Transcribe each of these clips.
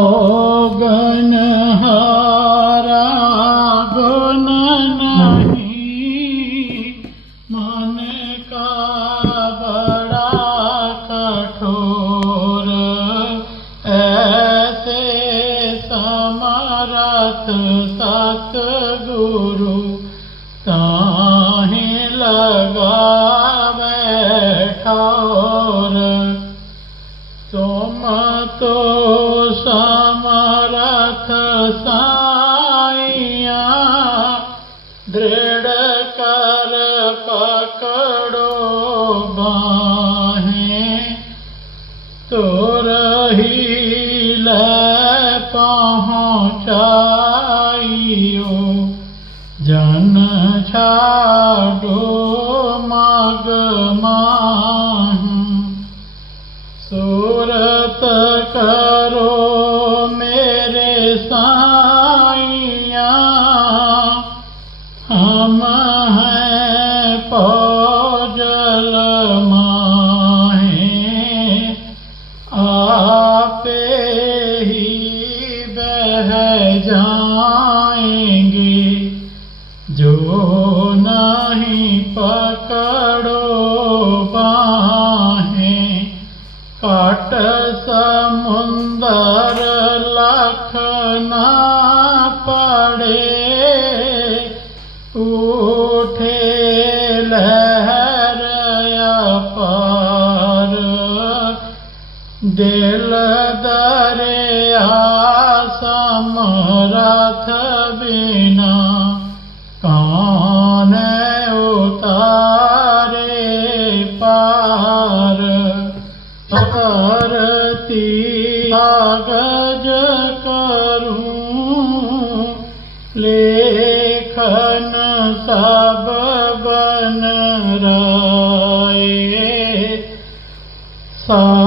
Gun हारा गुण नहीं मन का बड़ा कठोर ऐसे समरथ सतगुरु ताहि ठौर ગયો. જન છાડો માગમાં દિલ દરે હાસમ રથ બિના કાને ઉતારે પાર કરતી આગજ કરું લેખન સબ બન રાય સા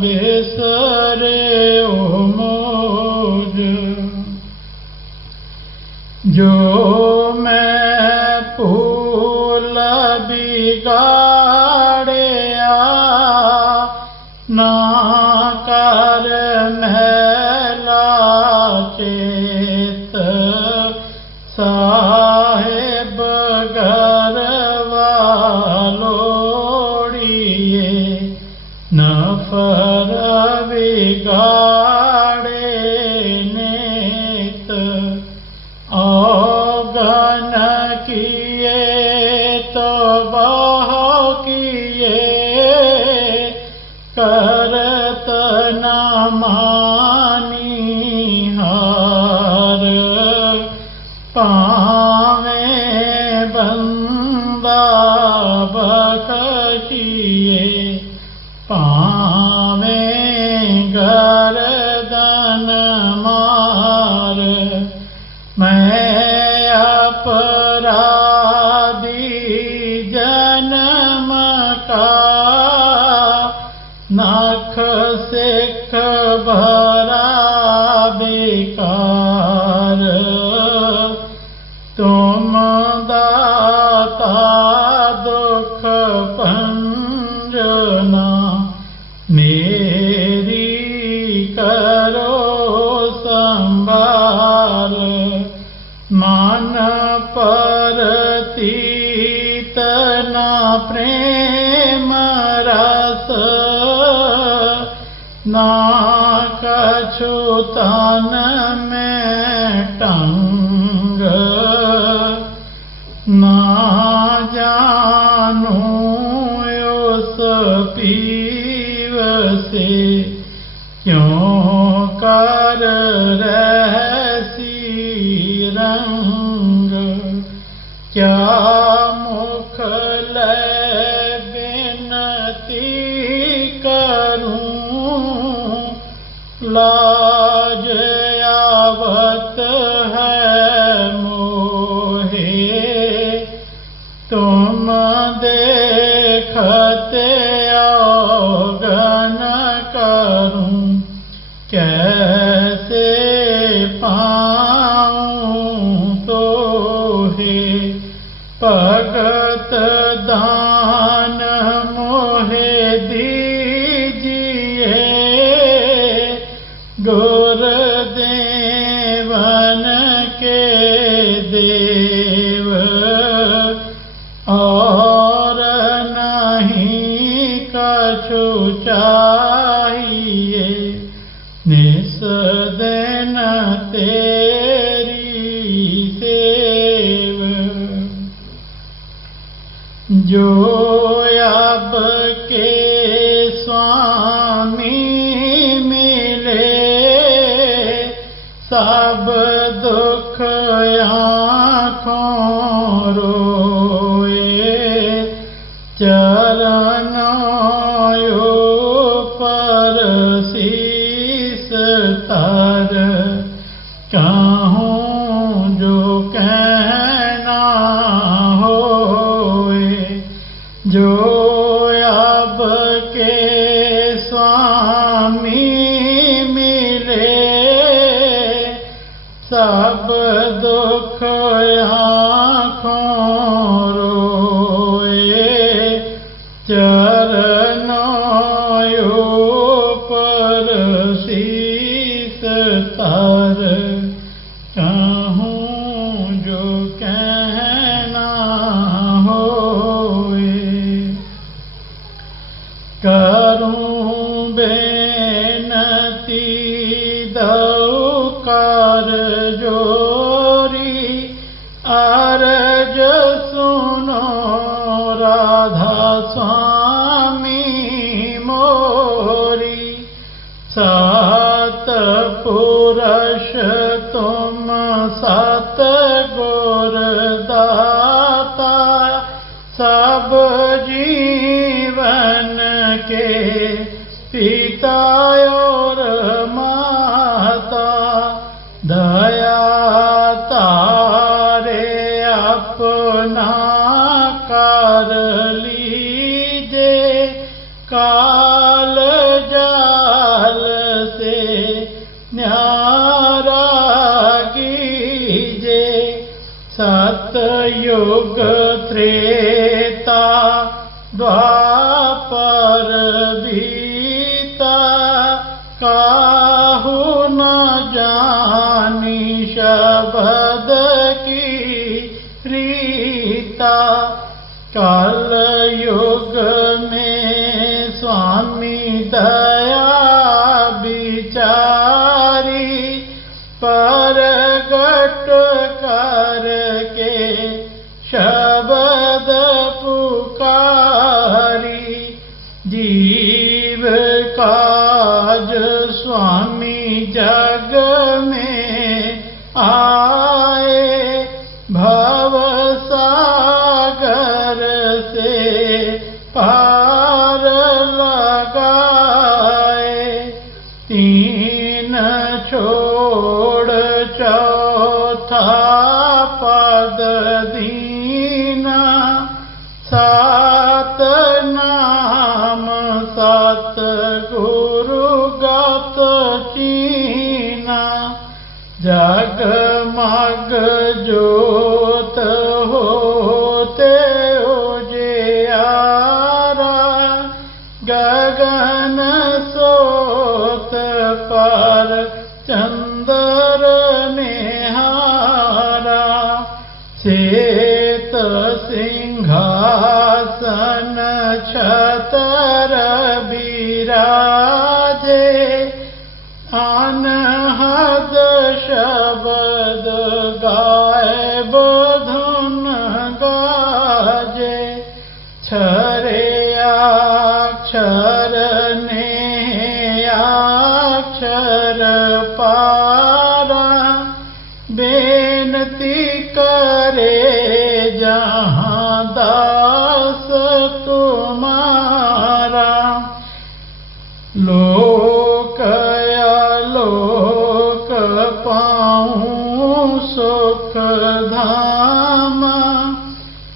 बिसरे ओ मोज जो नख सिख भरा बेकार तुम दाता दुख पंजना, मेरी करो संभाल। मन परतीत ना प्रेम না কিছু তান अवगन करूँ कैसे पाऊँ हे भगत दान मोहे दीजिए गुरुदेवन के देव। जो अब के स्वामी मिले सब दुख आँखों जो अब सात पुरुष तुम सात गुर दाता। सब जीवन के पिता और माता, दया तारे अपना कर लीजे काल शबद की रीता कल युग में स्वामी दया बिचारी परगट करके शबद पुकारी, जीव काज सात नाम सात गुरु गत चीना। जगमग जोत होते उजियारा गगन सोत पर चंदर Satan.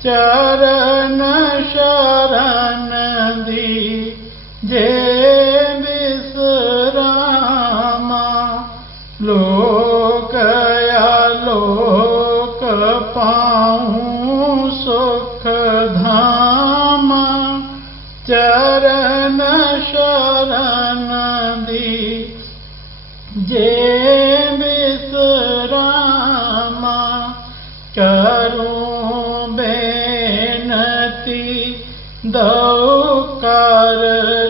चरण शरण दी जे विश्रामा। लोक लोक पाऊँ सुख धाम। चरण शरण दी जे दौ कर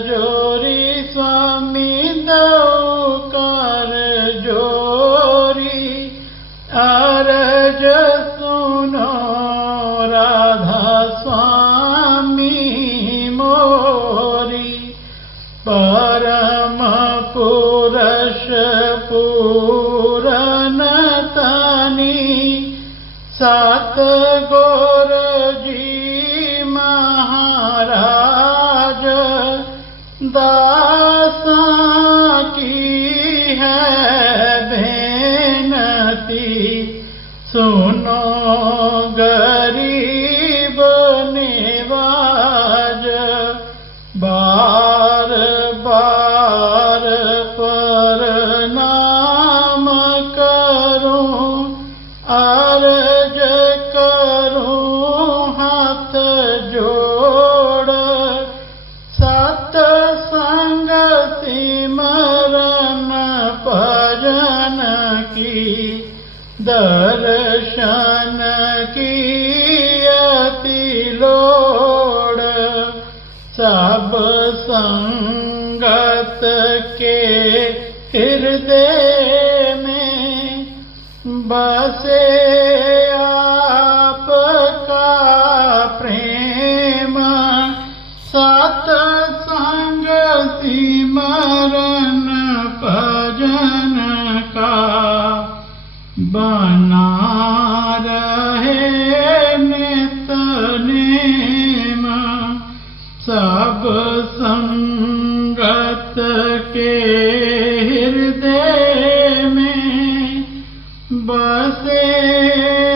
जोरी स्वामी दौ कर जोरी। अरज सुनो राधा स्वामी मोरी। परम पुरुष पूरन तनी। सात गोर सुनो दर्शन की लोड़ सब संगत के हृदय में बसे आपका प्रेम सा say